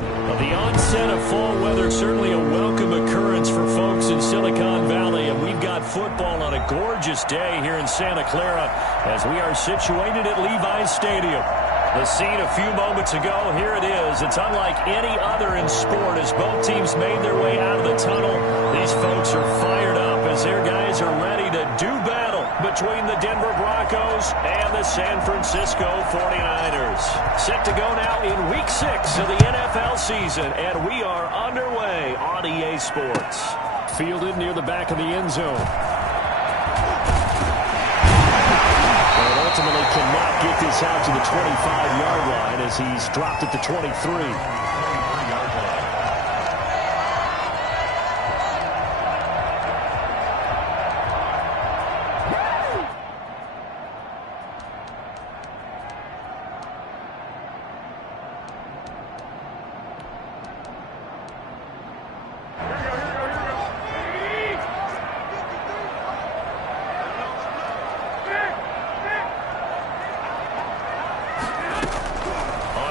Well, the onset of fall weather, certainly a welcome occurrence for folks in Silicon Valley, and we've got football on a gorgeous day here in Santa Clara as we are situated at Levi's Stadium. The scene a few moments ago, here it is. It's unlike any other in sport as both teams made their way out of the tunnel. These folks are fired up as their guys are ready to do battle between the Denver Broncos and the San Francisco 49ers. Set to go now in Week 6 of the NFL season, and we are underway on EA Sports. Fielded near the back of the end zone. Ultimately cannot get this out to the 25-yard line as he's dropped at the 23.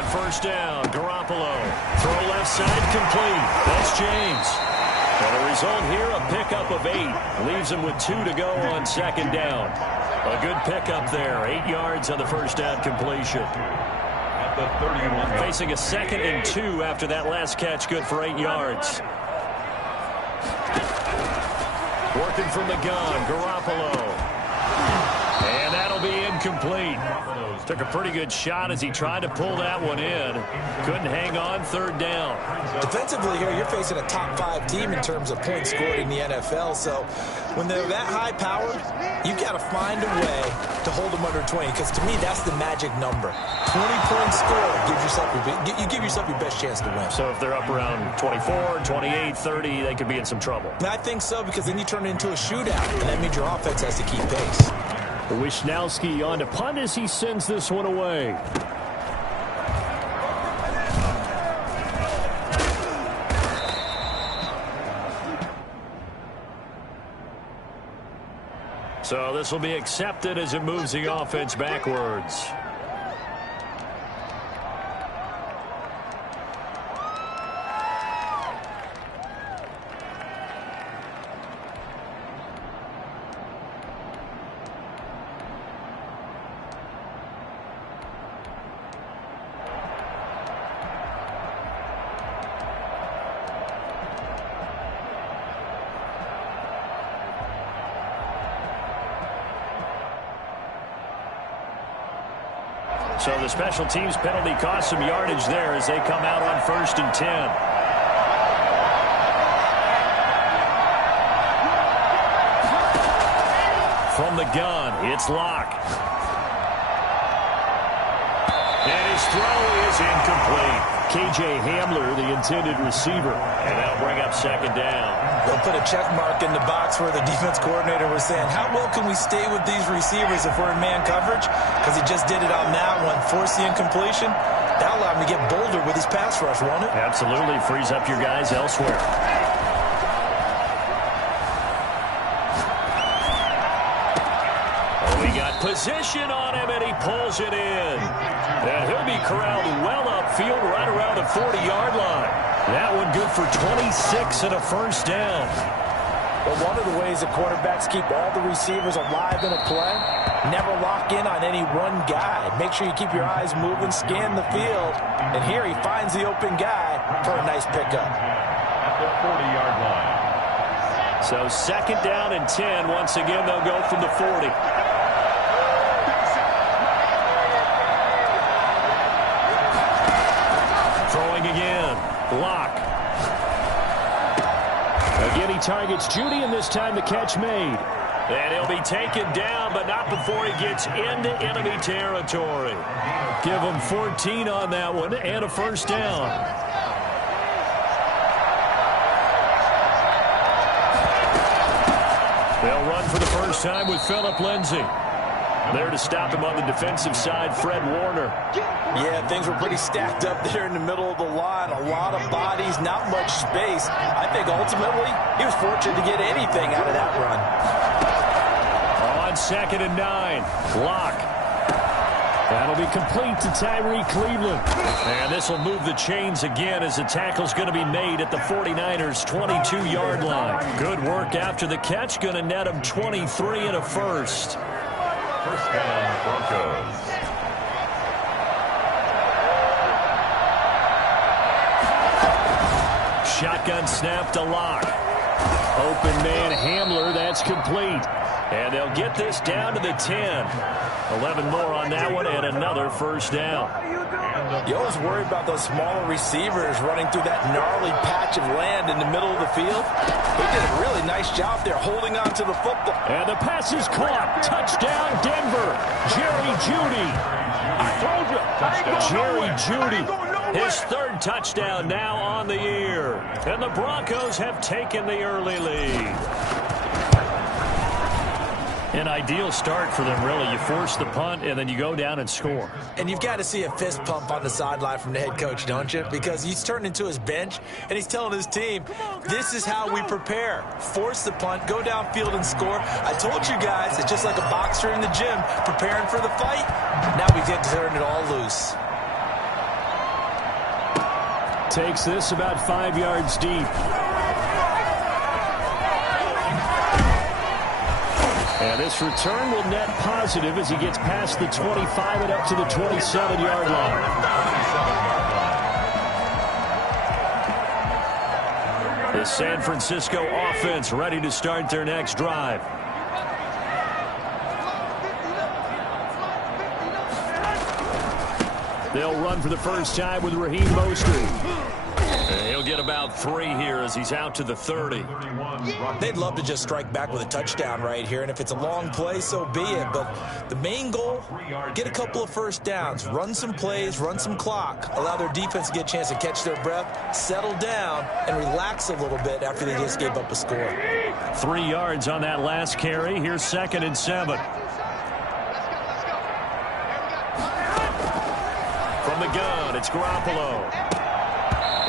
First down, Garoppolo. Throw left side, complete. That's James. And the result here, a pickup of 8. Leaves him with 2 to go on second down. A good pickup there. 8 yards on the first down completion. At the 31. Facing a 2nd and 2 after that last catch, good for 8 yards. Working from the gun, Garoppolo. And that'll be incomplete. Took a pretty good shot as he tried to pull that one in. Couldn't hang on, third down. Defensively here, you're facing a top 5 team in terms of points scored in the NFL. So when they're that high-powered, you've got to find a way to hold them under 20. Because to me, that's the magic number. 20-point score you give yourself your best chance to win. So if they're up around 24, 28, 30, they could be in some trouble. I think so, because then you turn it into a shootout, and that means your offense has to keep pace. Wishnowski on to punt as he sends this one away. So this will be accepted as it moves the offense backwards. So the special teams penalty cost some yardage there as they come out on 1st and 10. From the gun, it's Locke. And his throw is incomplete. K.J. Hamler, the intended receiver. And that'll bring up 2nd down. They'll put a check mark in the box where the defense coordinator was saying, how well can we stay with these receivers if we're in man coverage? Because he just did it on that one, forced the incompletion. That'll allow him to get bolder with his pass rush, won't it? Absolutely. Frees up your guys elsewhere. Oh, we got position on him, and he pulls it in. And he'll be corralled well upfield right around the 40-yard line. That one good for 26 and a first down. Well, one of the ways that quarterbacks keep all the receivers alive in a play, never lock in on any one guy. Make sure you keep your eyes moving, scan the field. And here he finds the open guy for a nice pickup. At the 40-yard line. So 2nd down and 10. Once again, they'll go from the 40. Throwing again. Locke. Again, he targets Judy, and this time the catch made. And he'll be taken down, but not before he gets into enemy territory. Give him 14 on that one and a first down. They'll run for the first time with Phillip Lindsay. There to stop him on the defensive side, Fred Warner. Yeah, things were pretty stacked up there in the middle of the line. A lot of bodies, not much space. I think ultimately he was fortunate to get anything out of that run. On 2nd and 9, Locke. That'll be complete to Tyree Cleveland. And this will move the chains again as the tackle's going to be made at the 49ers' 22-yard line. Good work after the catch. Going to net him 23 and a first. First down, Broncos. Shotgun snap to Locke. Open man Hamler. That's complete. And they'll get this down to the 10. 11 more on that one and another first down. You always worry about those smaller receivers running through that gnarly patch of land in the middle of the field. He did a really nice job there holding on to the football. And the pass is caught. Touchdown, Denver. Jerry Jeudy. I told you. Jerry Jeudy. His third touchdown now on the year. And the Broncos have taken the early lead. An ideal start for them, really. You force the punt, and then you go down and score. And you've got to see a fist pump on the sideline from the head coach, don't you? Because he's turned into his bench, and he's telling his team, this is how we prepare. Force the punt, go downfield and score. I told you guys, it's just like a boxer in the gym preparing for the fight. Now we get to turn it all loose. Takes this about 5 yards deep. And this return will net positive as he gets past the 25 and up to the 27-yard line. The San Francisco offense ready to start their next drive. They'll run for the first time with Raheem Mostert. And he'll get about 3 here as he's out to the 30. They'd love to just strike back with a touchdown right here, and if it's a long play, so be it. But the main goal, get a couple of first downs, run some plays, run some clock, allow their defense to get a chance to catch their breath, settle down, and relax a little bit after they just gave up a score. 3 yards on that last carry. Here's 2nd and 7. From the gun, it's Garoppolo.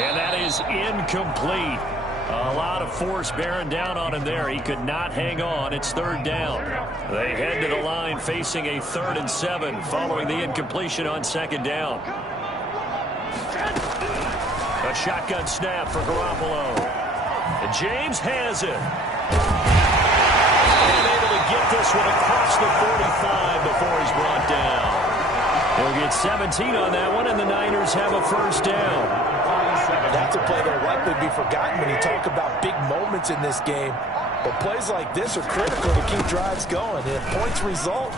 And that is incomplete. A lot of force bearing down on him there. He could not hang on. It's 3rd down. They head to the line facing a 3rd and 7 following the incompletion on 2nd down. A shotgun snap for Garoppolo. And James has it. And able to get this one across the 45 before he's brought down. He'll get 17 on that one, and the Niners have a first down. That's a play that'll likely be forgotten when you talk about big moments in this game. But plays like this are critical to keep drives going. And if points result,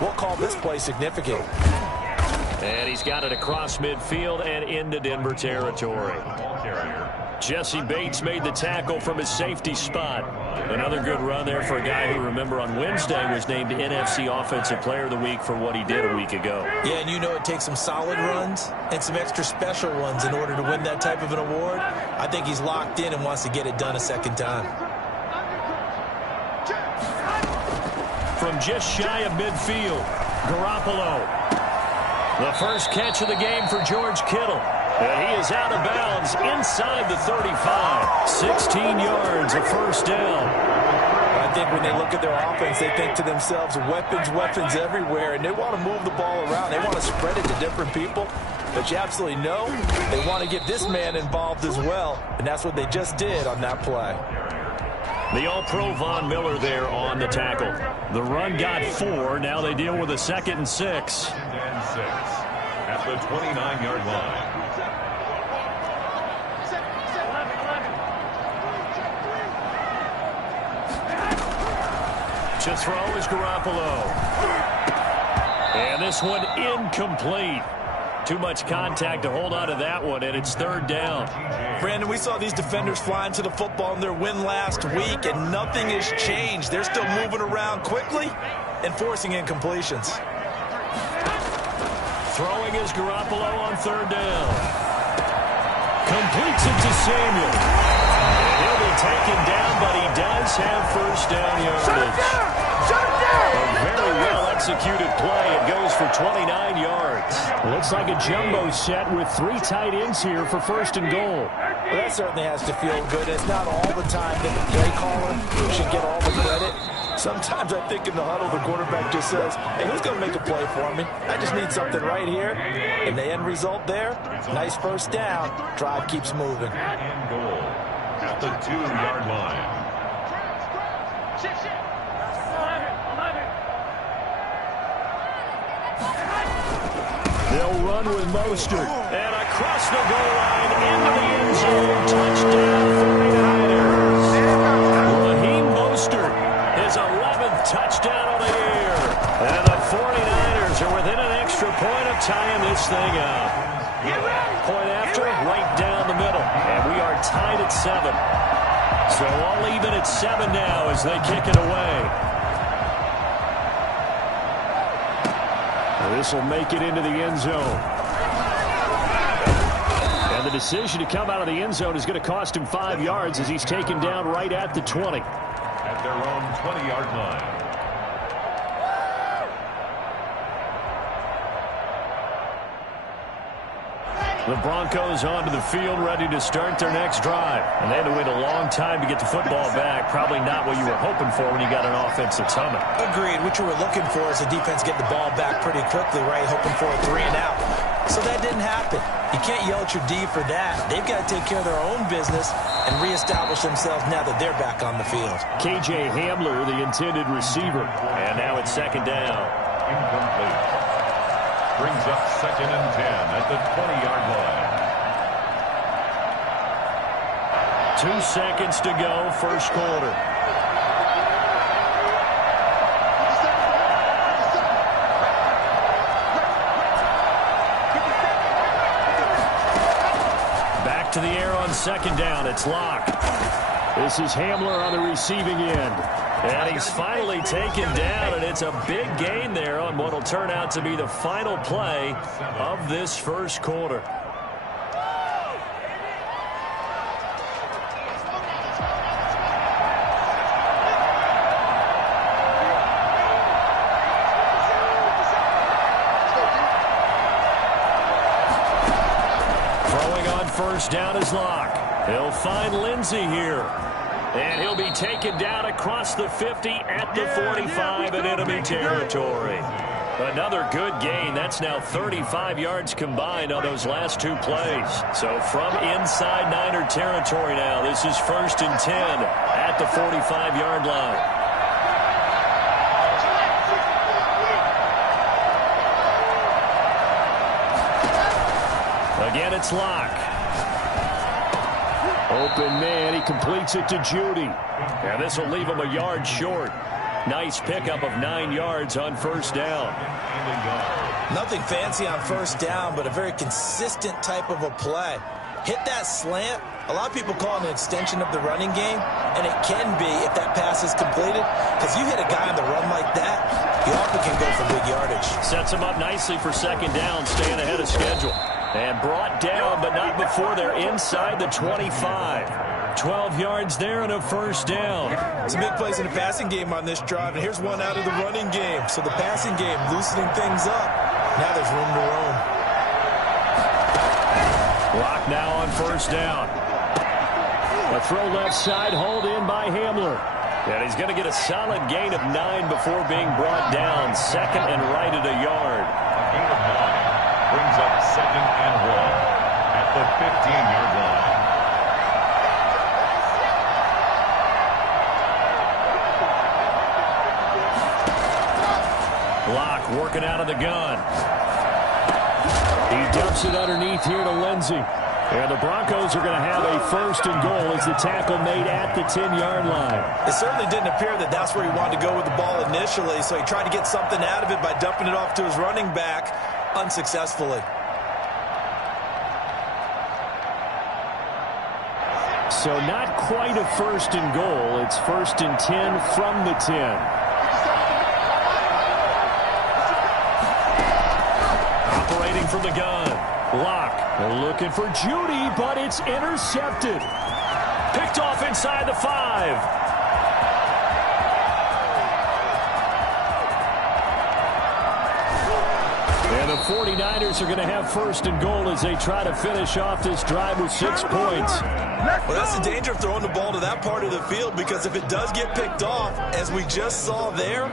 we'll call this play significant. And he's got it across midfield and into Denver territory. Jesse Bates made the tackle from his safety spot. Another good run there for a guy who, remember, on Wednesday was named NFC Offensive Player of the Week for what he did a week ago. Yeah, and you know it takes some solid runs and some extra special ones in order to win that type of an award. I think he's locked in and wants to get it done a second time. From just shy of midfield, Garoppolo. The first catch of the game for George Kittle. And he is out of bounds inside the 35. 16 yards, a first down. I think when they look at their offense, they think to themselves, weapons everywhere, and they want to move the ball around. They want to spread it to different people. But you absolutely know they want to get this man involved as well, and that's what they just did on that play. The All-Pro Von Miller there on the tackle. The run got 4. Now they deal with a 2nd and 6. At the 29-yard line. To throw is Garoppolo. And this one incomplete. Too much contact to hold on to that one, and it's 3rd down. Brandon, we saw these defenders flying to the football in their win last week, and nothing has changed. They're still moving around quickly and forcing incompletions. Throwing is Garoppolo on 3rd down. Completes it to Samuel. And he'll be taken down, but he does have first down yardage. A very well-executed play. It goes for 29 yards. Looks like a jumbo set with 3 tight ends here for 1st and goal. Well, that certainly has to feel good. It's not all the time that the play caller should get all the credit. Sometimes I think in the huddle, the quarterback just says, hey, who's going to make a play for me? I just need something right here. And the end result there, nice first down. Drive keeps moving. And goal at the 2-yard line. They'll run with Mostert. And across the goal line into the end zone. Touchdown 49ers. Raheem Mostert, his 11th touchdown of the year. And the 49ers are within an extra point of tying this thing up. Point after, right down the middle. And we are tied at 7. So all even at 7 now as they kick it away. This will make it into the end zone. And the decision to come out of the end zone is going to cost him 5 yards as he's taken down right at the 20. At their own 20-yard line. The Broncos onto the field, ready to start their next drive. And they had to wait a long time to get the football back. Probably not what you were hoping for when you got an offensive summit. Agreed. What you were looking for is the defense get the ball back pretty quickly, right? Hoping for a 3 and out. So that didn't happen. You can't yell at your D for that. They've got to take care of their own business and reestablish themselves now that they're back on the field. KJ Hamler, the intended receiver. And now it's second down. Incomplete. Brings up 2nd and 10 at the 20-yard line. 2 seconds to go, first quarter. Back to the air on second down. It's Locke. This is Hamler on the receiving end. And he's finally taken down, and it's a big gain there on what will turn out to be the final play of this first quarter. Throwing on first down is Locke. He'll find Lindsey here. And he'll be taken down across the 50 at the 45 in enemy territory. Another good gain. That's now 35 yards combined on those last 2 plays. So from inside Niner territory now, this is 1st and 10 at the 45-yard line. Again, it's Locke. Open man, he completes it to Judy. And this will leave him a yard short. Nice pickup of 9 yards on first down. Nothing fancy on first down, but a very consistent type of a play. Hit that slant. A lot of people call it an extension of the running game, and it can be if that pass is completed, because you hit a guy on the run like that, he often can go for big yardage. Sets him up nicely for second down, staying ahead of schedule. And brought down, but not before they're inside the 25. 12 yards there and a first down. Some big plays in the passing game on this drive, and here's one out of the running game. So the passing game loosening things up. Now there's room to roam. Block now on first down. A throw left side, hauled in by Hamler. And he's going to get a solid gain of 9 before being brought down. Second and right at a yard. A gain of 9 brings up 2nd and 1 at the 15-yard line. Locke working out of the gun. He dumps it underneath here to Lindsey. And the Broncos are going to have a 1st and goal as the tackle made at the 10-yard line. It certainly didn't appear that that's where he wanted to go with the ball initially, so he tried to get something out of it by dumping it off to his running back unsuccessfully. So not quite a 1st and goal. It's 1st and 10 from the 10. Operating from the gun. Locke looking for Judy, but it's intercepted. Picked off inside the 5. And the 49ers are going to have first and goal as they try to finish off this drive with 6 points. Well, that's the danger of throwing the ball to that part of the field, because if it does get picked off, as we just saw there,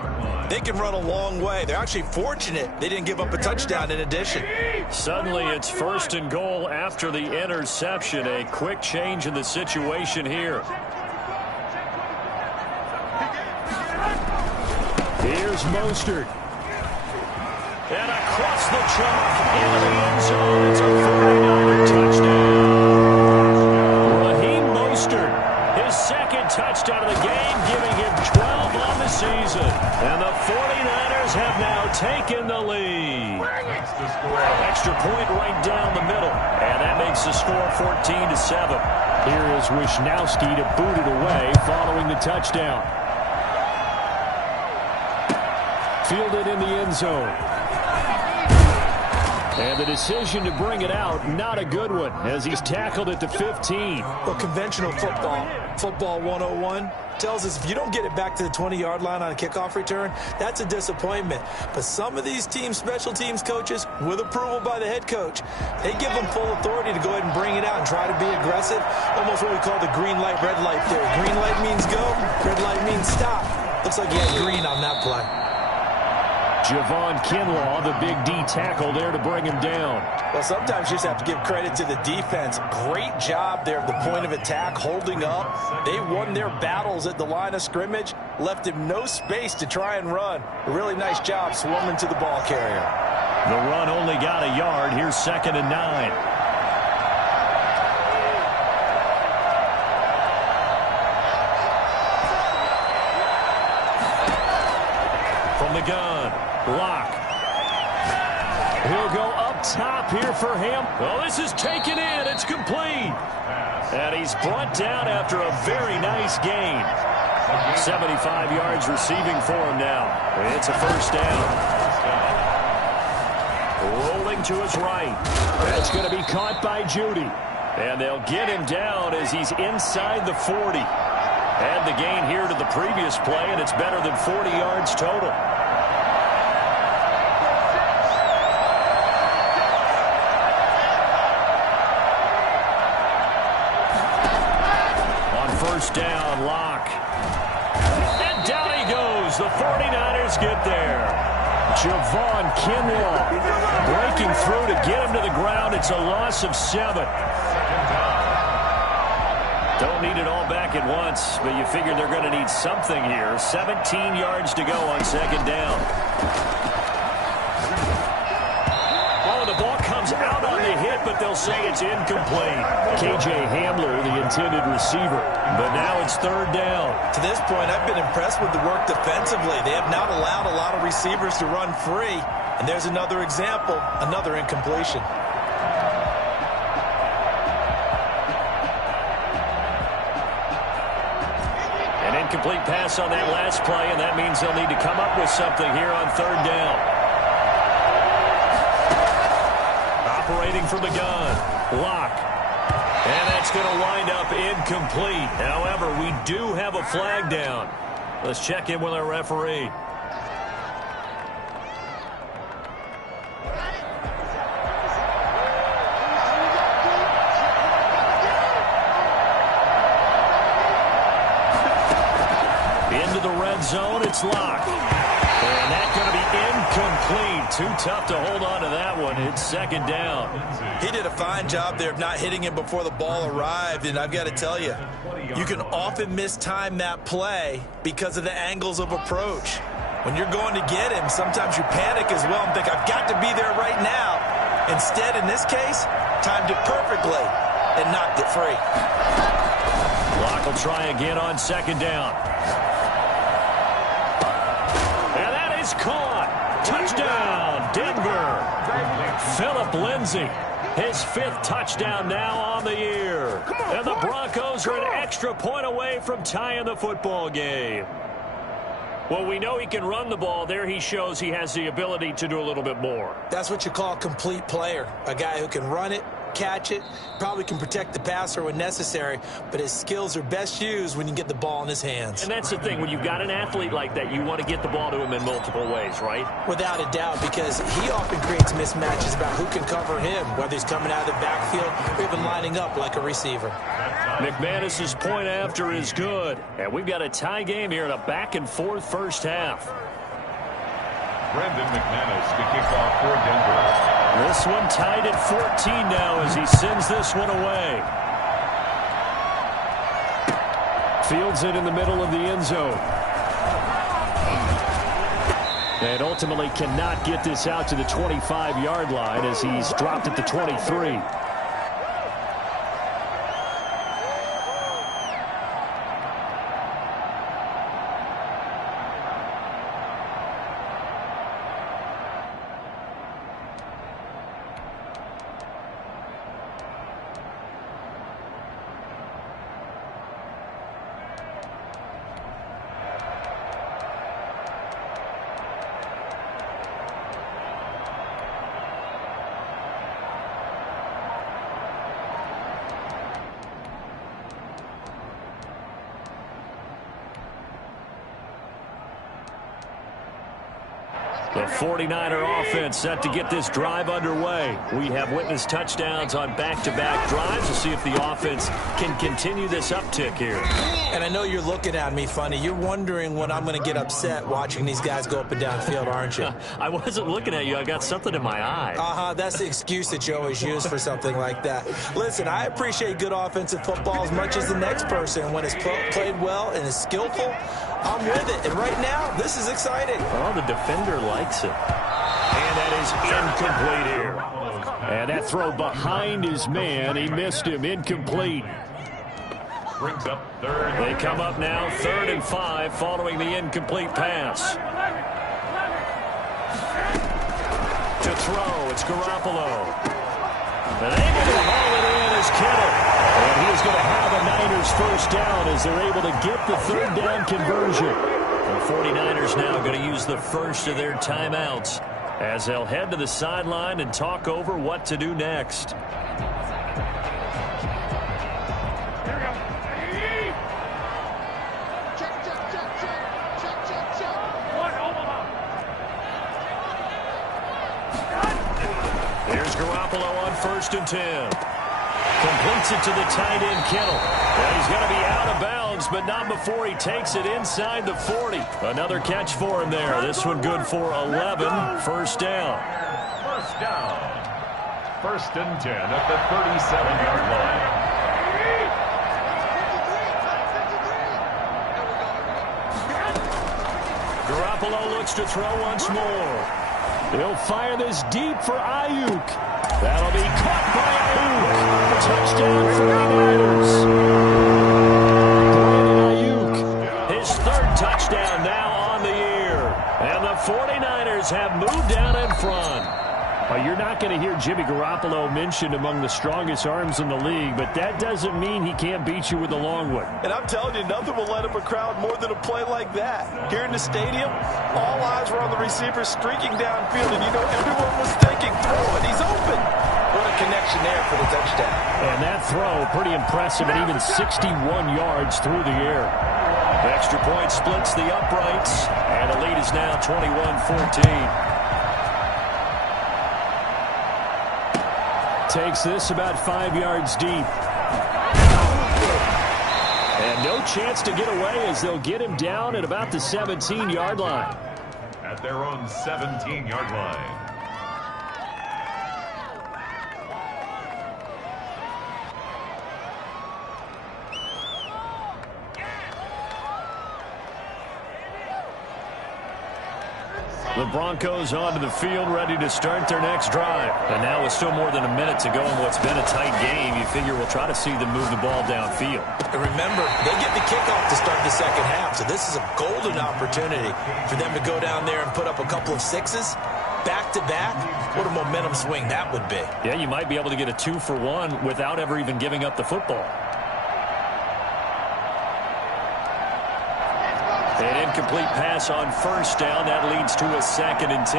they can run a long way. They're actually fortunate they didn't give up a touchdown in addition. Suddenly, it's first and goal after the interception. A quick change in the situation here. Here's Mostert. And across the chalk into the end zone. It's a 49er touchdown. Raheem Mostert, his second touchdown of the game, giving him 12 on the season. And the 49ers have now taken the lead. Extra point right down the middle. And that makes the score 14-7. Here is Wisnowski to boot it away following the touchdown. Fielded in the end zone. And the decision to bring it out, not a good one, as he's tackled at the 15. Well, conventional football 101, tells us if you don't get it back to the 20-yard line on a kickoff return, that's a disappointment. But some of these special teams coaches, with approval by the head coach, they give them full authority to go ahead and bring it out and try to be aggressive. Almost what we call the green light, red light theory. Green light means go, red light means stop. Looks like he had green on that play. Javon Kinlaw, the big D tackle there to bring him down. Well, sometimes you just have to give credit to the defense. Great job there at the point of attack, holding up. They won their battles at the line of scrimmage, left him no space to try and run. A really nice job swarming to the ball carrier. The run only got a yard. Here's 2nd and 9. From the gun, Locke. He'll go up top here for him. Well, this is taken in. It's complete. And he's brought down after a very nice gain. 75 yards receiving for him now. It's a first down. Rolling to his right. That's going to be caught by Judy. And they'll get him down as he's inside the 40. Add the gain here to the previous play, and it's better than 40 yards total. On first down, Locke. And down he goes. The 49ers get there. Javon Kinlaw breaking through to get him to the ground. It's a loss of 7. Don't need it all back at once, but you figure they're going to need something here. 17 yards to go on second down. Oh, the ball comes out on the hit, but they'll say it's incomplete. K.J. Hamler, the intended receiver. But now it's third down. To this point, I've been impressed with the work defensively. They have not allowed a lot of receivers to run free. And there's another example, another incompletion. Incomplete pass on that last play, and that means they'll need to come up with something here on third down. Operating from the gun, Locke. And that's going to wind up incomplete. However, we do have a flag down. Let's check in with our referee. Into the red zone, it's Locke. And that's going to be incomplete. Too tough to hold on to that one. It's second down. He did a fine job there of not hitting him before the ball arrived, and I've got to tell you, you can often mistime that play because of the angles of approach. When you're going to get him, sometimes you panic as well and think, I've got to be there right now. Instead, in this case, timed it perfectly and knocked it free. Locke will try again on second down. And that is caught. Touchdown, Denver. Phillip Lindsay, his 5th touchdown now on the year. And the Broncos are an extra point away from tying the football game. Well, we know he can run the ball. There he shows he has the ability to do a little bit more. That's what you call a complete player. A guy who can run it, catch it, probably can protect the passer when necessary, but his skills are best used when you get the ball in his hands. And that's the thing. When you've got an athlete like that, you want to get the ball to him in multiple ways, right? Without a doubt, because he often creates mismatches about who can cover him, whether he's coming out of the backfield or even lining up like a receiver. McManus's point after is good. And we've got a tie game here in a back-and-forth first half. Brendan McManus to kick off for Denver. This one tied at 14 now as he sends this one away. Fields it in the middle of the end zone. And ultimately cannot get this out to the 25-yard line as he's dropped at the 23. The 49er offense set to get this drive underway. We have witnessed touchdowns on back-to-back drives. We'll see if the offense can continue this uptick here. And I know you're looking at me funny. You're wondering when I'm going to get upset watching these guys go up and down field, aren't you? I wasn't looking at you. I got something in my eye. That's the excuse that you always use for something like that. Listen, I appreciate good offensive football as much as the next person. When it's played well and is skillful, I'm with it. And right now, this is exciting. Oh, the defender likes it. And that is incomplete here. And that throw behind his man. He missed him. Incomplete. Brings up third. They come up now 3rd and 5 following the incomplete pass. To throw, it's Garoppolo. And able to haul it in is Kittle. And he is going to have a Niners first down as they're able to get the 3rd down conversion. The 49ers now going to use the first of their timeouts as they'll head to the sideline and talk over what to do next. Here's Garoppolo on 1st and 10. Completes it to the tight end, Kittle. And he's going to be out of bounds, but not before he takes it inside the 40. Another catch for him there. This one good for 11. First down. First down. 1st and 10 at the 37-yard line. Garoppolo looks to throw once more. He'll fire this deep for Ayuk. That'll be caught by Ayuk. Touchdown 49ers. Brandon Ayuk, his 3rd touchdown now on the year. And the 49ers have moved down in front. You're not going to hear Jimmy Garoppolo mentioned among the strongest arms in the league, but that doesn't mean he can't beat you with a long one. And I'm telling you, nothing will light up a crowd more than a play like that. Here in the stadium, all eyes were on the receiver streaking downfield, and you know everyone was thinking, throw it, he's open. What a connection there for the touchdown. And that throw, pretty impressive, and even 61 yards through the air. The extra point splits the uprights, and the lead is now 21-14. Takes this about 5 yards deep. And no chance to get away as they'll get him down at about the 17-yard line. At their own 17-yard line. The Broncos onto the field, ready to start their next drive. And now with still more than a minute to go in what's been a tight game, you figure we'll try to see them move the ball downfield. And remember, they get the kickoff to start the second half, so this is a golden opportunity for them to go down there and put up a couple of sixes back-to-back. What a momentum swing that would be. Yeah, you might be able to get a 2-for-1 without ever even giving up the football. An incomplete pass on first down. That leads to a 2nd and 10.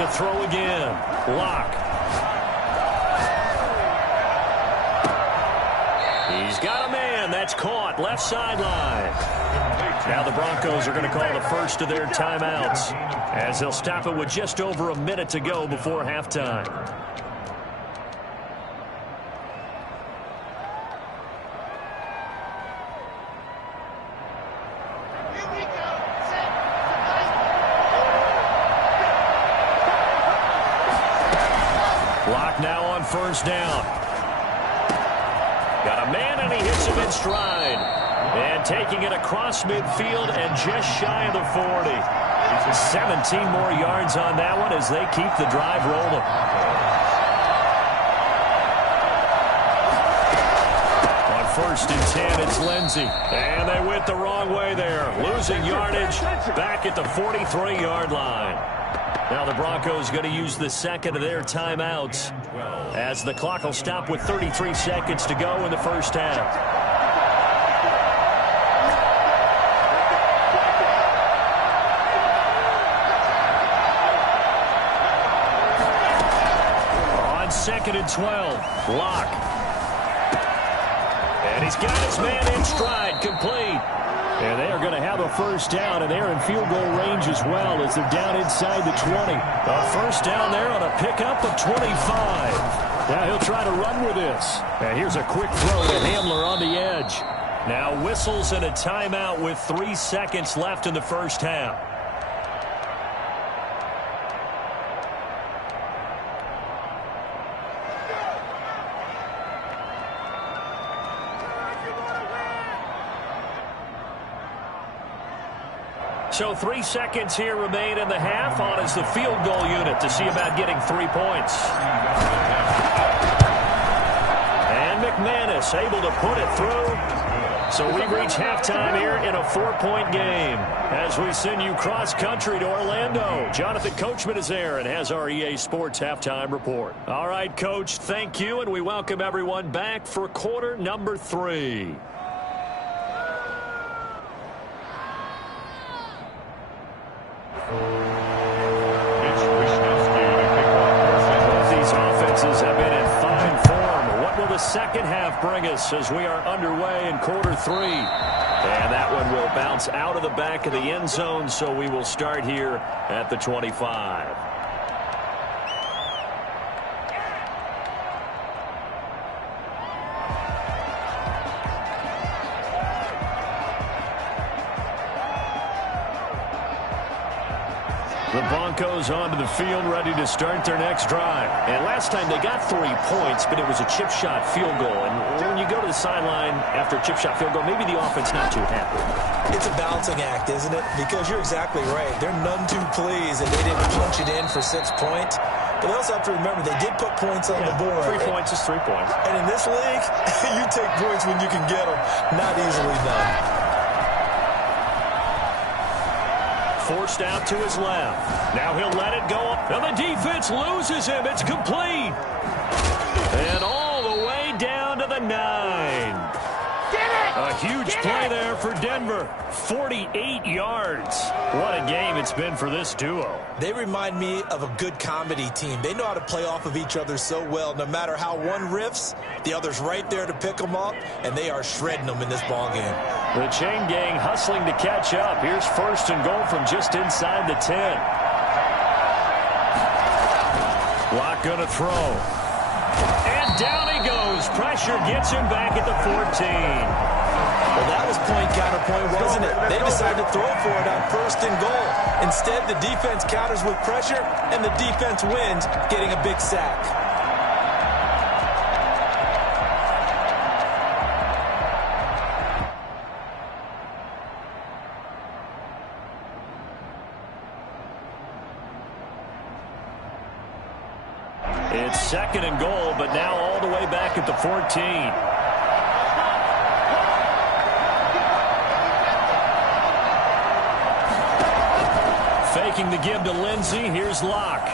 to throw again. Locke. He's got a man. That's caught. Left sideline. Now the Broncos are going to call the first of their timeouts as they'll stop it with just over a minute to go before halftime. Locke now on first down. Got a man, and he hits him in stride. And taking it across midfield and just shy of the 40. 17 more yards on that one as they keep the drive rolling. On first and 10, it's Lindsey. And they went the wrong way there. Losing yardage back at the 43-yard line. Now the Broncos going to use the second of their timeouts as the clock will stop with 33 seconds to go in the first half. On second and 12, Locke. And he's got his man in stride, complete. And they are going to have a first down, and they're in field goal range as well as they're down inside the 20. A first down there on a pickup of 25. Now he'll try to run with this. And here's a quick throw to Hamler on the edge. Now whistles and a timeout with 3 seconds left in the first half. So 3 seconds here remain in the half. On is the field goal unit to see about getting 3 points. And McManus able to put it through. So we reach halftime here in a 4-point game. As we send you cross-country to Orlando, Jonathan Coachman is there and has our EA Sports halftime report. All right, Coach, thank you, and we welcome everyone back for quarter number 3. Second half bring us as we are underway in quarter 3. And that one will bounce out of the back of the end zone, so we will start here at the 25. The Broncos onto the field, ready to start their next drive. And last time they got 3 points, but it was a chip shot field goal. And when you go to the sideline after a chip shot field goal, maybe the offense not too happy. It's a balancing act, isn't it? Because you're exactly right. They're none too pleased that they didn't punch it in for 6 points. But they also have to remember they did put points on the board. 3 points is 3 points. And in this league, you take points when you can get them. Not easily done. Forced out to his left. Now he'll let it go. And the defense loses him. It's complete. And all the way down to the 9. A huge play there for Denver. 48 yards. What a game it's been for this duo. They remind me of a good comedy team. They know how to play off of each other so well. No matter how one riffs, the other's right there to pick them up, and they are shredding them in this ballgame. The chain gang hustling to catch up. Here's first and goal from just inside the 10. Locke gonna throw. And down he goes. Pressure gets him back at the 14. Well, that was point counterpoint, wasn't it? They decided to throw for it on first and goal. Instead, the defense counters with pressure, and the defense wins, getting a big sack. It's second and goal, but now all the way back at the 14. Faking the give to Lindsey. Here's Locke.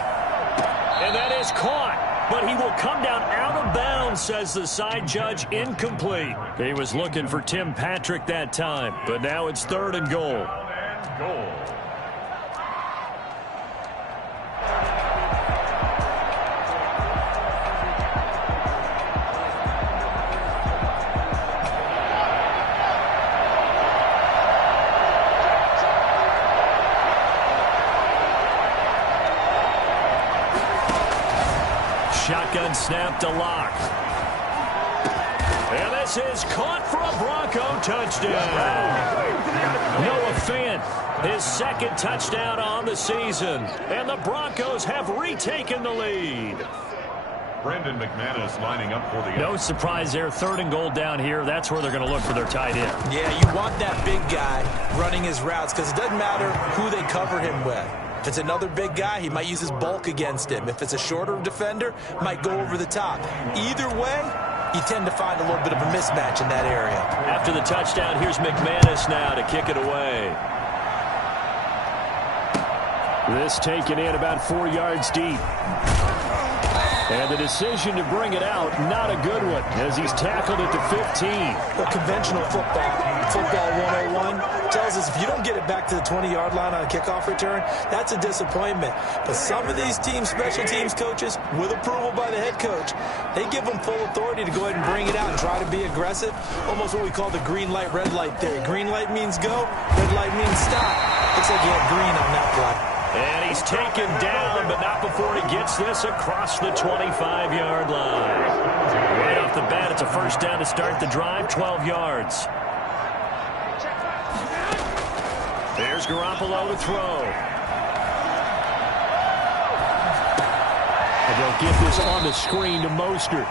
And that is caught. But he will come down out of bounds, says the side judge. Incomplete. He was looking for Tim Patrick that time. But now it's third and goal. shotgun snap to Locke. And this is caught for a Bronco touchdown. Noah Fant, his second touchdown on the season. And the Broncos have retaken the lead. Brendan McManus lining up for the... No surprise there. 3rd and goal down here. That's where they're going to look for their tight end. Yeah, you want that big guy running his routes because it doesn't matter who they cover him with. If it's another big guy, he might use his bulk against him. If it's a shorter defender, might go over the top. Either way, you tend to find a little bit of a mismatch in that area. After the touchdown, here's McManus now to kick it away. This taken in about 4 yards deep. And the decision to bring it out, not a good one, as he's tackled at the 15. Well, conventional football 101, tells us if you don't get it back to the 20-yard line on a kickoff return, that's a disappointment. But some of these special teams coaches, with approval by the head coach, they give them full authority to go ahead and bring it out and try to be aggressive. Almost what we call the green light, red light theory. Green light means go, red light means stop. Looks like he had green on that play. And he's taken down, but not before he gets this across the 25-yard line. Right off the bat, it's a first down to start the drive, 12 yards. There's Garoppolo to throw. And they'll get this on the screen to Mostert.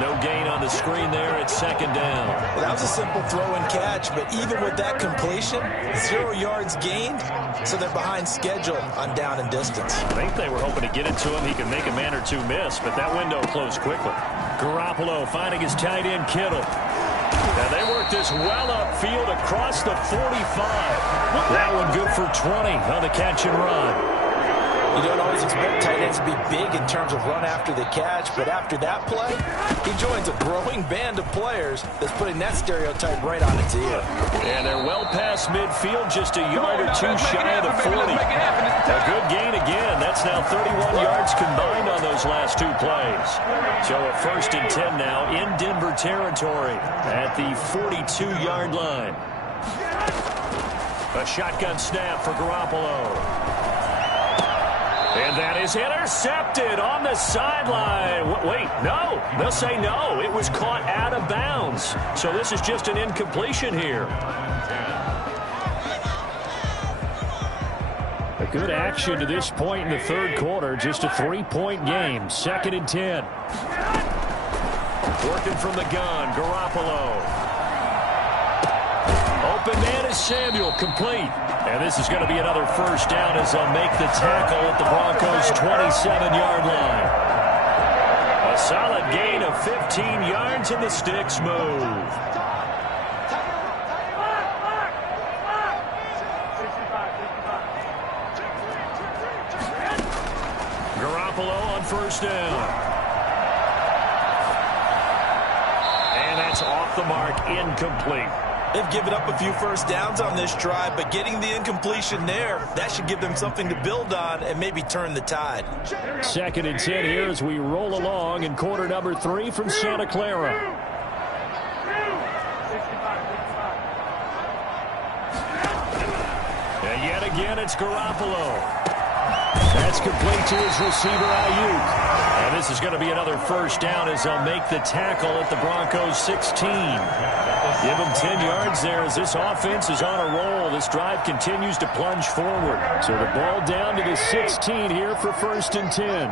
No gain on the screen there. It's 2nd down. Well, that was a simple throw and catch, but even with that completion, 0 yards gained, so they're behind schedule on down and distance. I think they were hoping to get it to him. He could make a man or two miss, but that window closed quickly. Garoppolo finding his tight end, Kittle. And they work this well upfield across the 45. That one good for 20 on the catch and run. You don't always expect tight ends to be big in terms of run after the catch, but after that play, he joins a growing band of players that's putting that stereotype right on its ear. And they're well past midfield, just a yard or two shy of the 40. A good gain again. That's now 31 yards combined on those last 2 plays. So a 1st and 10 now in Denver territory at the 42-yard line. A shotgun snap for Garoppolo. And that is intercepted on the sideline. Wait, no. They'll say no. It was caught out of bounds. So this is just an incompletion here. A good action to this point in the 3rd quarter. Just a 3-point game. 2nd and 10. Working from the gun. Garoppolo. Open man is Samuel. Complete. And this is going to be another first down as they'll make the tackle at the Broncos' 27-yard line. A solid gain of 15 yards and the sticks move. Garoppolo on first down. And that's off the mark, incomplete. They've given up a few first downs on this drive, but getting the incompletion there, that should give them something to build on and maybe turn the tide. 2nd and 10 here as we roll along in quarter number 3 from Santa Clara. And yet again, it's Garoppolo. That's complete to his receiver, Ayuk. And this is going to be another first down as they'll make the tackle at the Broncos' 16. Give them 10 yards there as this offense is on a roll. This drive continues to plunge forward. So the ball down to the 16 here for 1st and 10.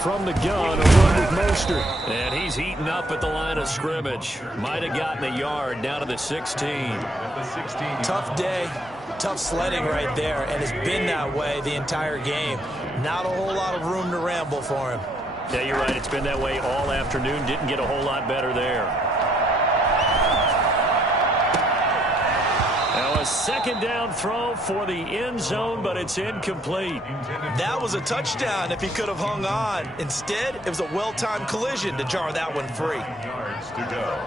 From the gun, a run with Mostert. And he's heating up at the line of scrimmage. Might have gotten a yard down to the 16. Tough day. Tough sledding right there, and it's been that way the entire game. Not a whole lot of room to ramble for him. Yeah, you're right. It's been that way all afternoon. Didn't get a whole lot better there. Now a 2nd down throw for the end zone, but it's incomplete. That was a touchdown if he could have hung on. Instead, it was a well-timed collision to jar that one free. Yards to go.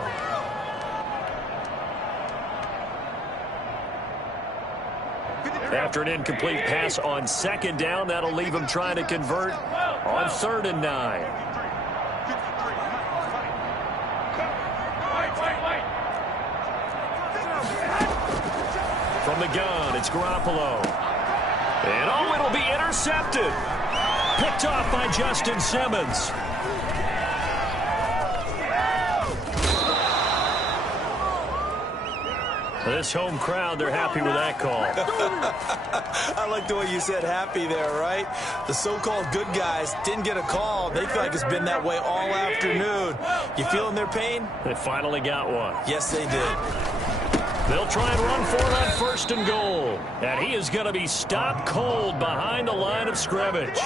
After an incomplete pass on 2nd down, that'll leave him trying to convert on 3rd and 9. From the gun, it's Garoppolo. And it'll be intercepted. Picked off by Justin Simmons. This home crowd, they're happy with that call. I like the way you said happy there, right? The so-called good guys didn't get a call. They feel like it's been that way all afternoon. You feeling their pain? They finally got one. Yes, they did. They'll try and run for it on 1st and goal. And he is going to be stopped cold behind the line of scrimmage.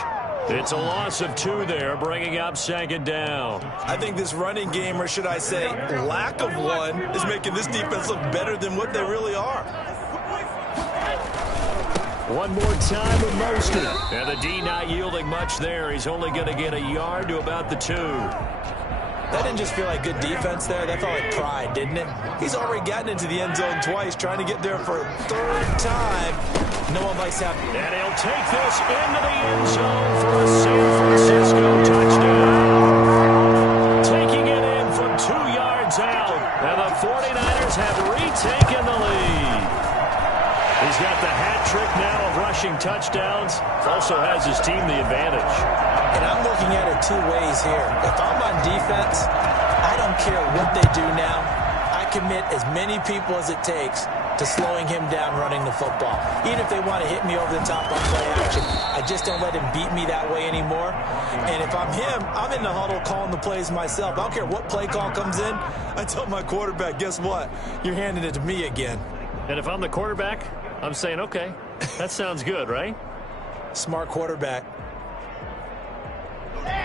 It's a loss of 2 there, bringing up 2nd down. I think this running game, or should I say lack of one, is making this defense look better than what they really are. One more time with Mostert. And the D not yielding much there. He's only going to get a yard to about the 2. That didn't just feel like good defense there. That felt like pride, didn't it? He's already gotten into the end zone twice, trying to get there for a 3rd time. No one likes that. And he'll take this into the end zone for a San Francisco touchdown. Taking it in from 2 yards out. And the 49ers have retaken the lead. He's got the hat trick now of rushing touchdowns. Also has his team the advantage. And I'm looking at it 2 ways here. If I'm on defense, I don't care what they do now. I commit as many people as it takes to slowing him down running the football. Even if they want to hit me over the top on play action, I just don't let him beat me that way anymore. And if I'm him, I'm in the huddle calling the plays myself. I don't care what play call comes in. I tell my quarterback, guess what? You're handing it to me again. And if I'm the quarterback, I'm saying, okay, that sounds good, right? Smart quarterback.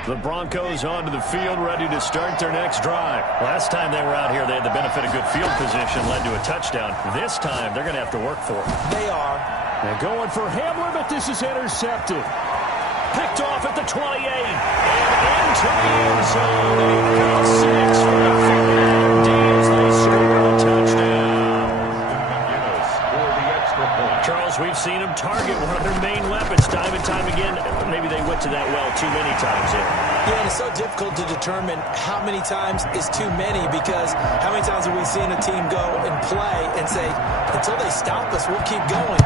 The Broncos onto the field, ready to start their next drive. Last time they were out here, they had the benefit of good field position, led to a touchdown. This time, they're going to have to work for it. They are. They're going for Hamler, but this is intercepted. Picked off at the 28. And into the end zone. A pick 6 for the 49er D as they score a touchdown. Charles, we've seen him target one of their main weapons time and time again. Maybe they went to that well too many times here. Yeah, and it's so difficult to determine how many times is too many, because how many times have we seen a team go and play and say, until they stop us, we'll keep going.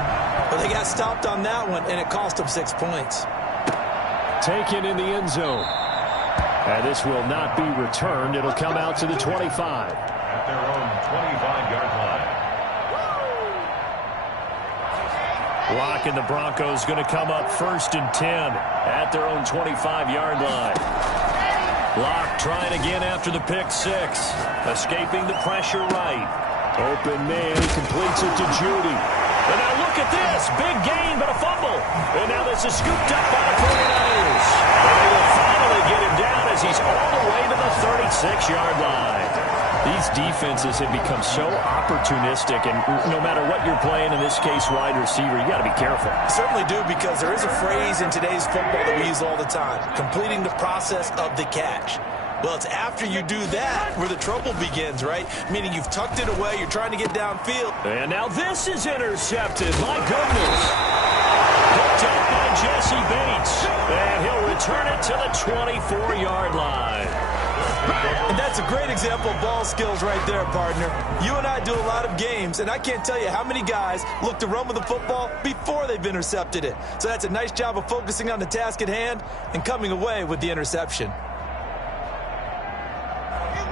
But they got stopped on that one, and it cost them 6 points. Taken in the end zone. And this will not be returned. It'll come out to the 25. At their own 25-yard line. Lock and the Broncos going to come up 1st and 10 at their own 25-yard line. Lock trying again after the pick 6. Escaping the pressure right. Open man, he completes it to Judy. And now look at this. Big gain, but a fumble. And now this is scooped up by the 49ers. And they will finally get him down as he's all the way to the 36-yard line. These defenses have become so opportunistic, and no matter what you're playing, in this case wide receiver, you got to be careful. Certainly do, because there is a phrase in today's football that we use all the time, completing the process of the catch. Well, it's after you do that where the trouble begins, right? Meaning you've tucked it away, you're trying to get downfield. And now this is intercepted. My goodness. Picked up by Jesse Bates. And he'll return it to the 24-yard line. And that's a great example of ball skills right there, partner. You and I do a lot of games, and I can't tell you how many guys look to run with the football before they've intercepted it. So that's a nice job of focusing on the task at hand and coming away with the interception.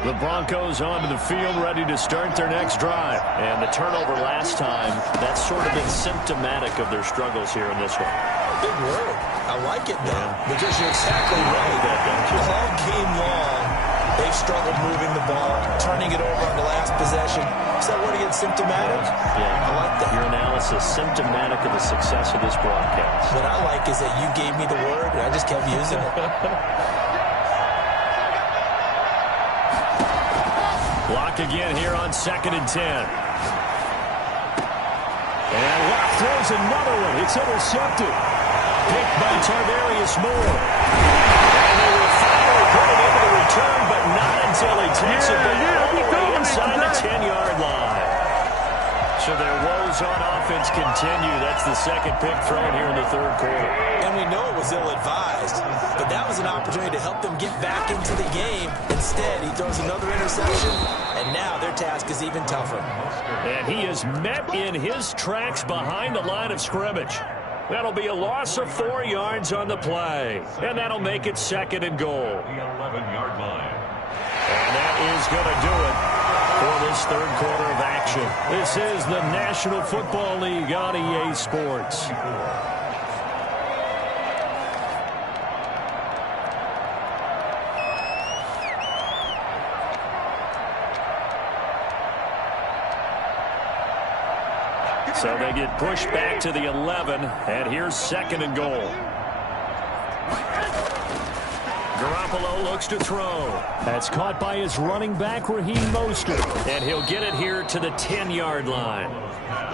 The Broncos onto the field, ready to start their next drive. And the turnover last time, that's sort of been symptomatic of their struggles here in this one. Big word. I like it, though, because you're exactly right. All game long, they've struggled moving the ball, turning it over on the last possession. So what again, symptomatic? Yeah, I like that. Your analysis, symptomatic of the success of this broadcast. What I like is that you gave me the word, and I just kept using it. Block again here on 2nd and 10. And Locke throws another one. It's intercepted. Picked by Tarvarius Moore. And they will finally put it into the return, but not until he takes it all the way inside the 10-yard line. So their woes on offense continue. That's the second pick thrown here in the 3rd quarter. And we know it was ill-advised, but that was an opportunity to help them get back into the game. Instead, he throws another interception, and now their task is even tougher. And he is met in his tracks behind the line of scrimmage. That'll be a loss of 4 yards on the play. And that'll make it 2nd and goal. The 11-yard line. And that is going to do it for this 3rd quarter of action. This is the National Football League on EA Sports. So they get pushed back to the 11, and here's 2nd and goal. Garoppolo looks to throw. That's caught by his running back, Raheem Mostert. And he'll get it here to the 10-yard line.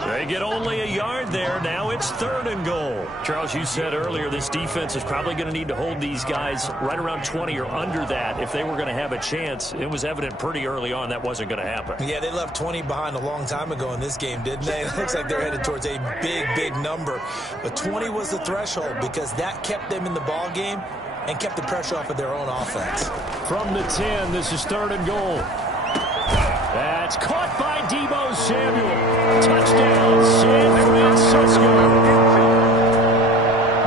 They get only a yard there. Now it's 3rd and goal. Charles, you said earlier this defense is probably going to need to hold these guys right around 20 or under that if they were going to have a chance. It was evident pretty early on that wasn't going to happen. Yeah, they left 20 behind a long time ago in this game, didn't they? It looks like they're headed towards a big, big number. But 20 was the threshold because that kept them in the ball game and kept the pressure off of their own offense. From the 10, this is 3rd and goal. That's caught by Deebo Samuel. Touchdown, San Francisco.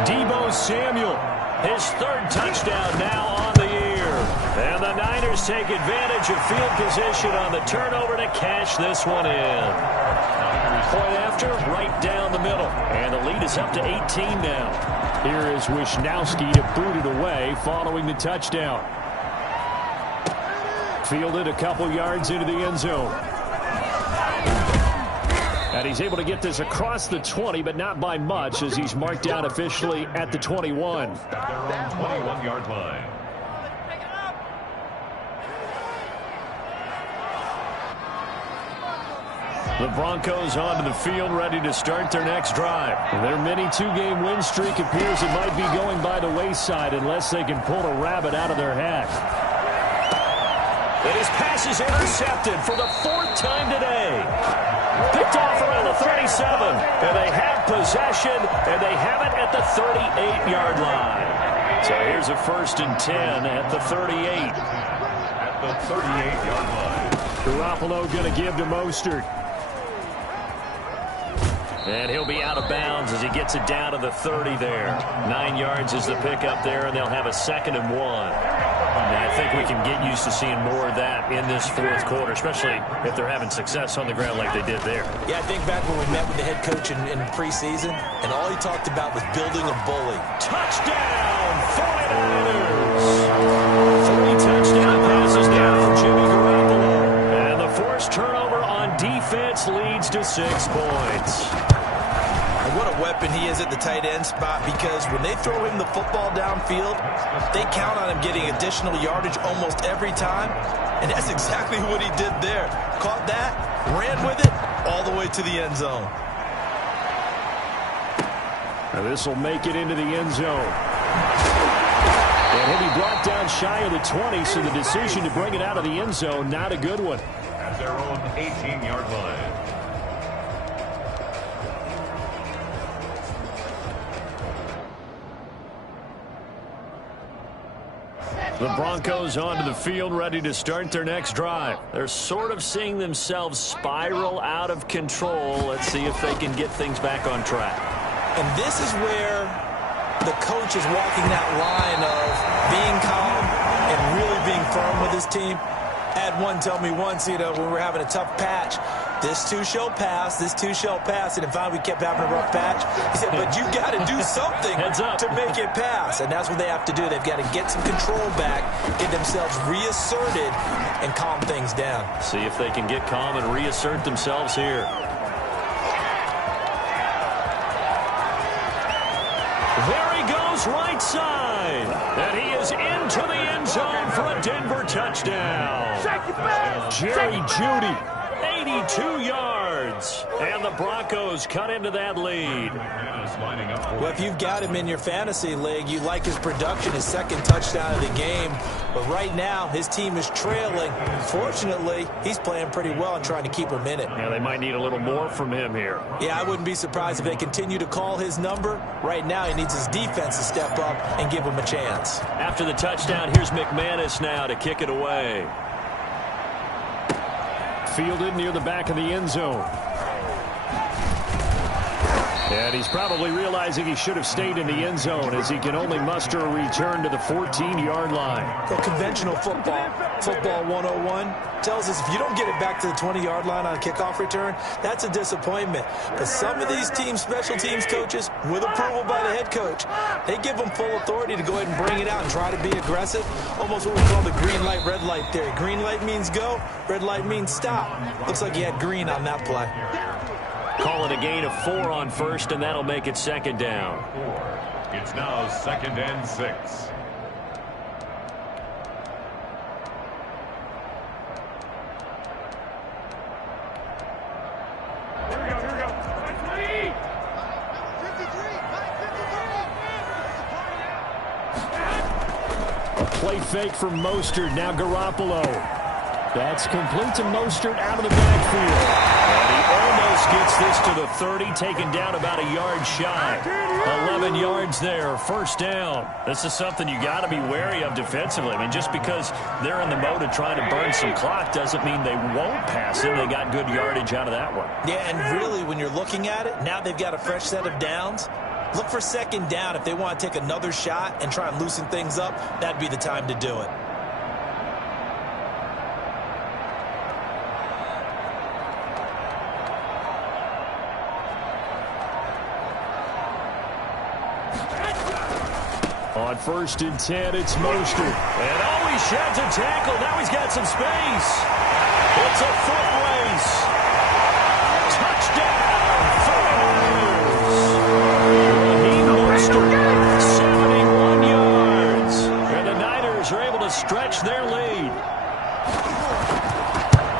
Deebo Samuel, his 3rd touchdown now on the year. And the Niners take advantage of field position on the turnover to cash this one in. Point after, right down the middle. And the lead is up to 18 now. Here is Wisnowski to boot it away following the touchdown. Fielded a couple yards into the end zone. And he's able to get this across the 20, but not by much as he's marked down officially at the 21. 21-yard line. The Broncos onto the field, ready to start their next drive. Their mini 2-game win streak appears it might be going by the wayside unless they can pull a rabbit out of their hat. And his pass is intercepted for the 4th time today. Picked off around the 37. And they have possession, and they have it at the 38-yard line. So here's a 1st and 10 at the 38. At the 38-yard line. Garoppolo going to give to Mostert. And he'll be out of bounds as he gets it down to the 30 there. 9 yards is the pickup there, and they'll have a 2nd and 1. And I think we can get used to seeing more of that in this 4th quarter, especially if they're having success on the ground like they did there. Yeah, I think back when we met with the head coach in preseason, and all he talked about was building a bully. Touchdown, 49ers! 3 touchdown passes now for Jimmy Garoppolo. And the forced turnover on defense leads to 6 points. What a weapon he is at the tight end spot, because when they throw him the football downfield, they count on him getting additional yardage almost every time, and that's exactly what he did there. Caught that, ran with it, all the way to the end zone. Now this will make it into the end zone. And he'll be brought down shy of the 20, so the decision to bring it out of the end zone, not a good one. At their own 18-yard line. The Broncos onto the field, ready to start their next drive. They're sort of seeing themselves spiral out of control. Let's see if they can get things back on track. And this is where the coach is walking that line of being calm and really being firm with his team. I had one tell me once, when we were having a tough patch, this too shall pass, this too shall pass. And finally we kept having a rough patch. He said, but you got to do something to make it pass. And that's what they have to do. They've got to get some control back, get themselves reasserted, and calm things down. See if they can get calm and reassert themselves here. There he goes, right side. And he is into the end zone for a Denver touchdown. Jerry Jeudy, 82 yards. And the Broncos cut into that lead. Well, if you've got him in your fantasy league, you like his production, his 2nd touchdown of the game. But right now, his team is trailing. Fortunately, he's playing pretty well and trying to keep him in it. Yeah, they might need a little more from him here. Yeah, I wouldn't be surprised if they continue to call his number. Right now, he needs his defense to step up and give him a chance. After the touchdown, here's McManus now to kick it away. Fielded near the back of the end zone. And he's probably realizing he should have stayed in the end zone as he can only muster a return to the 14-yard line. So conventional football 101, tells us if you don't get it back to the 20-yard line on a kickoff return, that's a disappointment. But some of these teams, special teams coaches, with approval by the head coach, they give them full authority to go ahead and bring it out and try to be aggressive. Almost what we call the green light, red light theory. Green light means go, red light means stop. Looks like he had green on that play. Call it a gain of 4 on first, and that'll make it second down. It's now 2nd and 6. Play fake from Mostert. Now Garoppolo. That's complete to Mostert out of the backfield. And he almost gets this to the 30, taken down about a yard shy. 11 yards there, first down. This is something you got to be wary of defensively. I mean, just because they're in the mode of trying to burn some clock doesn't mean they won't pass it. They got good yardage out of that one. Yeah, and really, when you're looking at it, now they've got a fresh set of downs. Look for second down. If they want to take another shot and try and loosen things up, that'd be the time to do it. On 1st and 10, it's Mostert. And he sheds a tackle. Now he's got some space. It's a foot race. Touchdown, 71 yards. And the Niners are able to stretch their lead.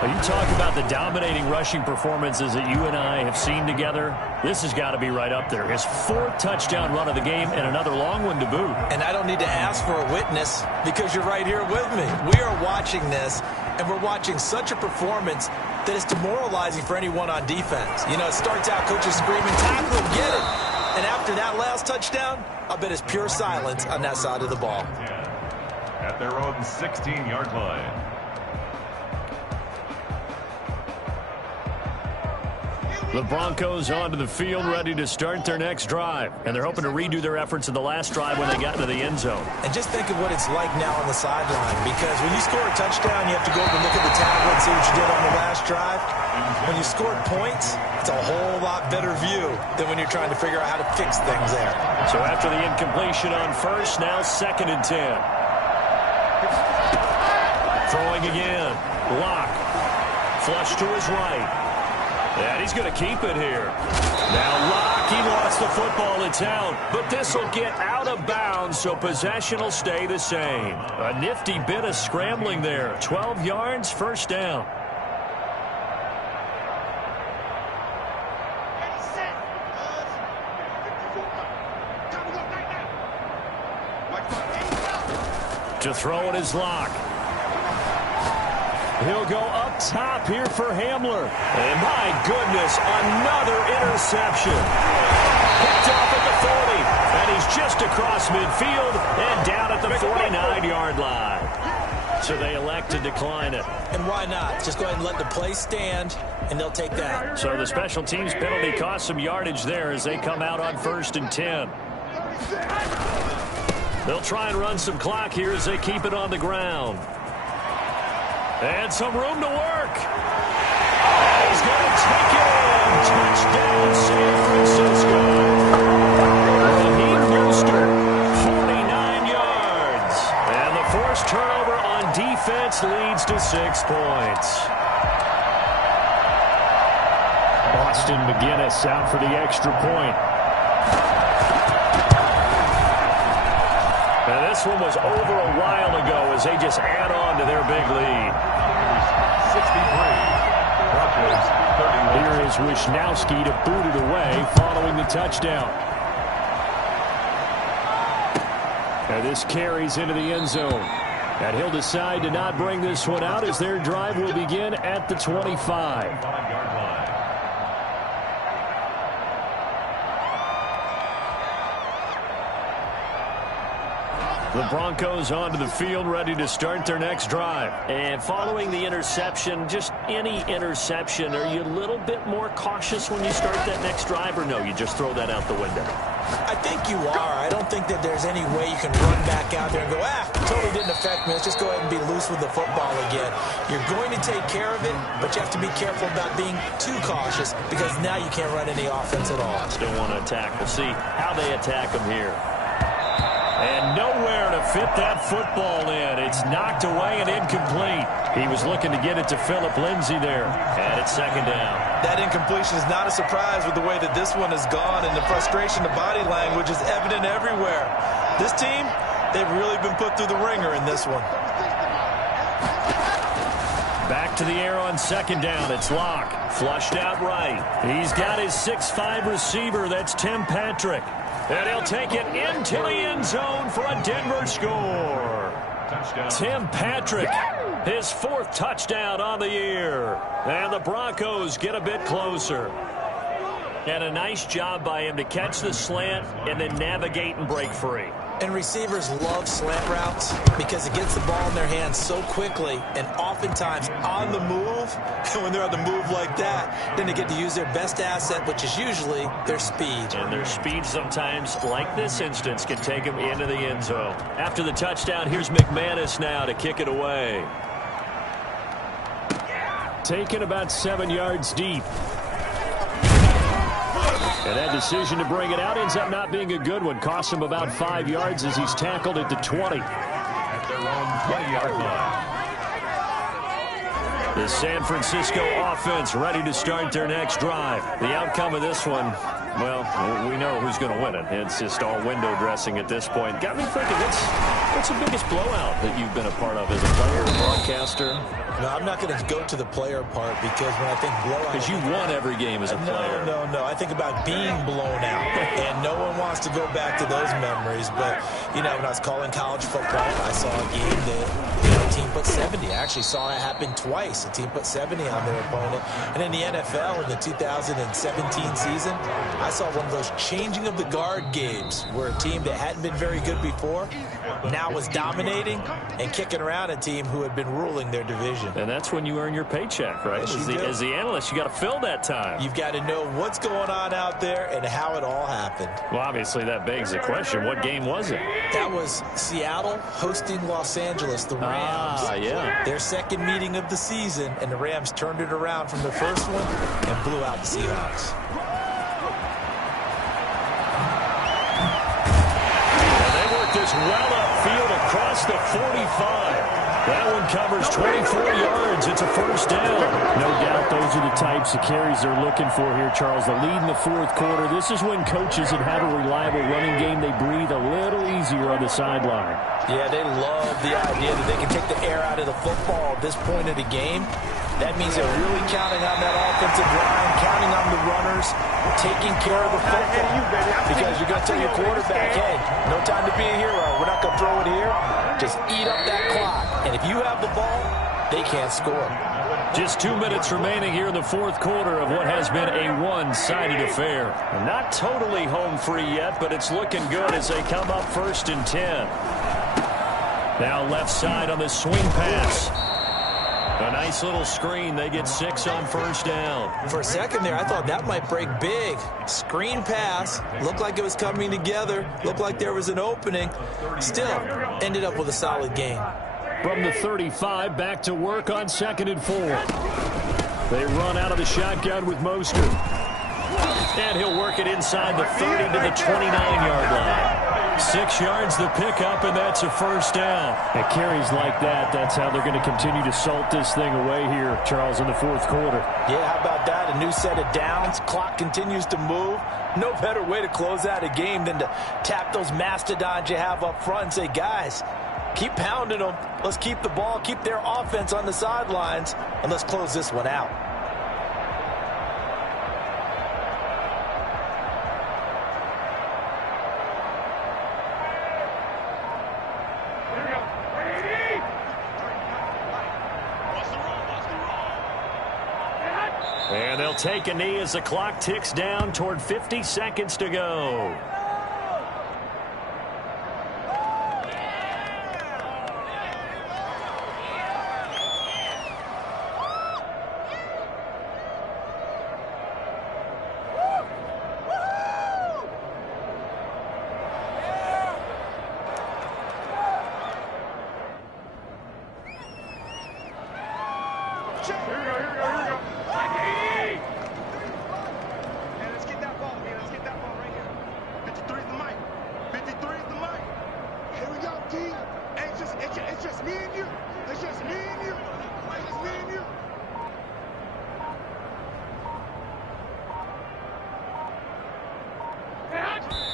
Well, you talk about the dominating rushing performances that you and I have seen together. This has got to be right up there. His 4th touchdown run of the game and another long one to boot. And I don't need to ask for a witness because you're right here with me. We are watching this, and we're watching such a performance that is demoralizing for anyone on defense. You know, it starts out coaches screaming, tackle him, get it. And after that last touchdown, I bet it's pure silence on that side of the ball. At their own 16-yard line. The Broncos onto the field, ready to start their next drive. And they're hoping to redo their efforts in the last drive when they got into the end zone. And just think of what it's like now on the sideline. Because when you score a touchdown, you have to go over and look at the tablet and see what you did on the last drive. When you scored points, it's a whole lot better view than when you're trying to figure out how to fix things there. So after the incompletion on first, now 2nd and 10. Throwing again. Lock. Flush to his right. And he's going to keep it here. Now Lock, he lost the football. It's out. But this will get out of bounds, so possession will stay the same. A nifty bit of scrambling there. 12 yards, first down. To throw it is Lock. He'll go up top here for Hamler. And my goodness, another interception. Picked off at the 40. And he's just across midfield and down at the 49-yard line. So they elect to decline it. And why not? Just go ahead and let the play stand, and they'll take that. So the special teams penalty cost some yardage there as they come out on 1st and 10. They'll try and run some clock here as they keep it on the ground. And some room to work. And he's going to take it in. Touchdown, San Francisco. Raheem Mostert, 49 yards. And the forced turnover on defense leads to 6 points. Austin McGinnis out for the extra point. And this one was over a while ago as they just add on to their big lead. 63. Here is Wisnowski to boot it away following the touchdown. And this carries into the end zone. And he'll decide to not bring this one out as their drive will begin at the 25. The Broncos onto the field, ready to start their next drive. And following the interception, just any interception, are you a little bit more cautious when you start that next drive, or no, you just throw that out the window? I think you are. I don't think that there's any way you can run back out there and go, totally didn't affect me. Let's just go ahead and be loose with the football again. You're going to take care of it, but you have to be careful about being too cautious because now you can't run any offense at all. Still want to attack. We'll see how they attack them here. And nowhere to fit that football in. It's knocked away and incomplete. He was looking to get it to Phillip Lindsay there. And it's second down. That incompletion is not a surprise with the way that this one has gone, and the frustration, the body language is evident everywhere. This team, they've really been put through the ringer in this one. Back to the air on second down. It's Locke. Flushed out right. He's got his 6'5" receiver. That's Tim Patrick. And he'll take it into the end zone for a Denver score. Touchdown. Tim Patrick, his 4th touchdown on the year. And the Broncos get a bit closer. And a nice job by him to catch the slant and then navigate and break free. And receivers love slant routes because it gets the ball in their hands so quickly and oftentimes on the move. And when they're on the move like that, then they get to use their best asset, which is usually their speed. And their speed sometimes, like this instance, can take them into the end zone. After the touchdown, here's McManus now to kick it away. Taken about 7 yards deep. And that decision to bring it out ends up not being a good one. Costs him about 5 yards as he's tackled at the 20. At their own 20-yard line. The San Francisco offense ready to start their next drive. The outcome of this one, well, we know who's going to win it. It's just all window dressing at this point. Got me thinking, what's the biggest blowout that you've been a part of as a player, broadcaster? No, I'm not going to go to the player part because when I think blowout... Because you won every game as a player. No. I think about being blown out. And no one wants to go back to those memories. But, you know, when I was calling college football, I saw a game that, a team put 70. I actually saw it happen twice. A team put 70 on their opponent. And in the NFL, in the 2017 season, I saw one of those changing of the guard games where a team that hadn't been very good before now was dominating and kicking around a team who had been ruling their division. And that's when you earn your paycheck, right? As the analyst, you got to fill that time. You've got to know what's going on out there and how it all happened. Well, obviously, that begs the question, what game was it? That was Seattle hosting Los Angeles, the Rams. Yeah. Their second meeting of the season, and the Rams turned it around from the first one and blew out the Seahawks. And they worked this well upfield across the 45. That one covers 24 yards. It's a first down. No doubt those are the types of carries they're looking for here, Charles. The lead in the 4th quarter. This is when coaches that have a reliable running game, they breathe a little easier on the sideline. Yeah, they love the idea that they can take the air out of the football at this point of the game. That means they're really counting on that offensive line, counting on the runners, taking care of the football. Because you're going to tell your quarterback, hey, no time to be a hero. We're not going to throw it here. Just eat up that clock. And if you have the ball, they can't score. Just 2 minutes remaining here in the 4th quarter of what has been a one-sided affair. Not totally home free yet, but it's looking good as they come up 1st and 10. Now left side on the swing pass. A nice little screen. They get 6 on first down. For a second there, I thought that might break big. Screen pass. Looked like it was coming together. Looked like there was an opening. Still, ended up with a solid gain. From the 35, back to work on 2nd and 4. They run out of the shotgun with Mostert. And he'll work it inside the 30 to the 29-yard line. 6 yards the pickup, and that's a first down. At carries like that, that's how they're going to continue to salt this thing away here, Charles, in the 4th quarter. Yeah, how about that? A new set of downs. Clock continues to move. No better way to close out a game than to tap those mastodons you have up front and say, guys, keep pounding them. Let's keep the ball, keep their offense on the sidelines, and let's close this one out. And they'll take a knee as the clock ticks down toward 50 seconds to go.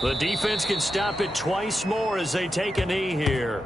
The defense can stop it twice more as they take a knee here.